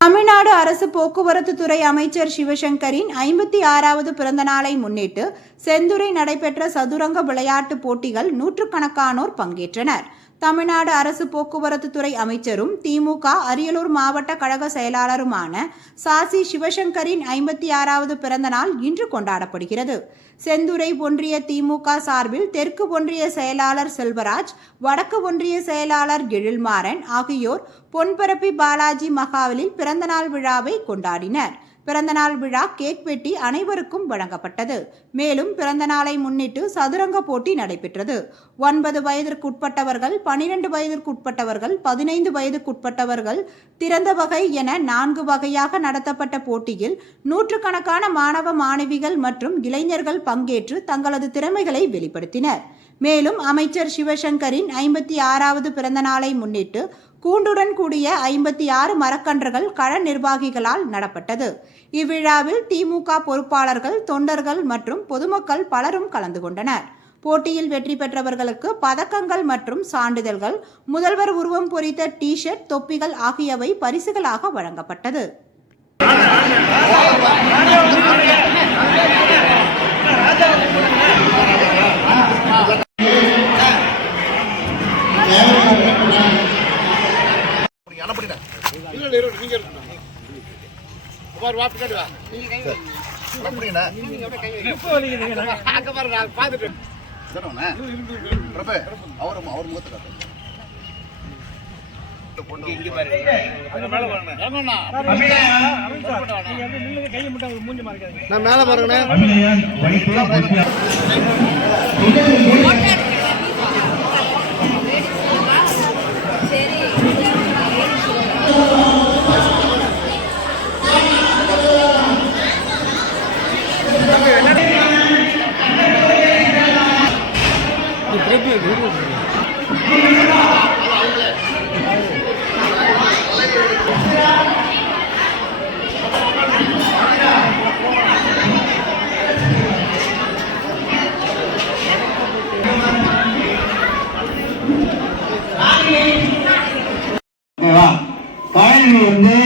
தமிழ்நாடு அரசு போக்குவரத்து துறை அமைச்சர் சிவசங்கரின் ஐம்பத்தி ஆறாவது பிறந்த நாளை முன்னிட்டு செந்துறை நடைபெற்ற சதுரங்க விளையாட்டுப் போட்டிகள் நூற்றுக்கணக்கானோர் பங்கேற்றனர். தமிழ்நாடு அரசு போக்குவரத்து துறை அமைச்சரும் திமுக அரியலூர் மாவட்ட கழக செயலாளருமான சாசி சிவசங்கரின் ஐம்பத்தி ஆறாவது பிறந்த நாள் இன்று கொண்டாடப்படுகிறது. செந்துறை ஒன்றிய திமுக சார்பில் தெற்கு ஒன்றிய செயலாளர் செல்வராஜ் வடக்கு ஒன்றிய செயலாளர் எழில்மாறன் ஆகியோர் பொன்பரப்பி பாலாஜி மகாவலில் பிறந்தநாள் விழாவை கொண்டாடினர். பிறந்தநாள் விழா கேக் வெட்டி அனைவருக்கும் வழங்கப்பட்டது. மேலும் பிறந்தநாளை முன்னிட்டு சதுரங்க போட்டி நடைபெற்றது. ஒன்பது வயதிற்குட்பட்டவர்கள் பனிரெண்டு வயதிற்குட்பட்டவர்கள் பதினைந்து வயதுக்குட்பட்டவர்கள் திறந்த வகை என நான்கு வகையாக நடத்தப்பட்ட போட்டியில் நூற்றுக்கணக்கான மாணவ மாணவிகள் மற்றும் இளைஞர்கள் பங்கேற்று தங்களது திறமைகளை வெளிப்படுத்தினர். மேலும் அமைச்சர் சிவசங்கரின் ஐம்பத்தி ஆறாவது பிறந்தநாளை முன்னிட்டு கூண்டுடன் கூடிய ஐம்பத்தி ஆறு மரக்கன்றுகள் கள நிர்வாகிகளால் நடப்பட்டது. இவ்விழாவில் திமுக பொறுப்பாளர்கள் தொண்டர்கள் மற்றும் பொதுமக்கள் பலரும் கலந்து கொண்டனர். போட்டியில் வெற்றி பெற்றவர்களுக்கு பதக்கங்கள் மற்றும் சான்றிதழ்கள் முதல்வர் உருவம் பொறித்த டி ஷர்ட் தொப்பிகள் ஆகியவை பரிசுகளாக வழங்கப்பட்டது. அவர் முகத்தை காட்டு. ஏங்கண்ணா நான் மேலே பாருங்கண்ணே. ஓகேவா? காய்கறி வந்து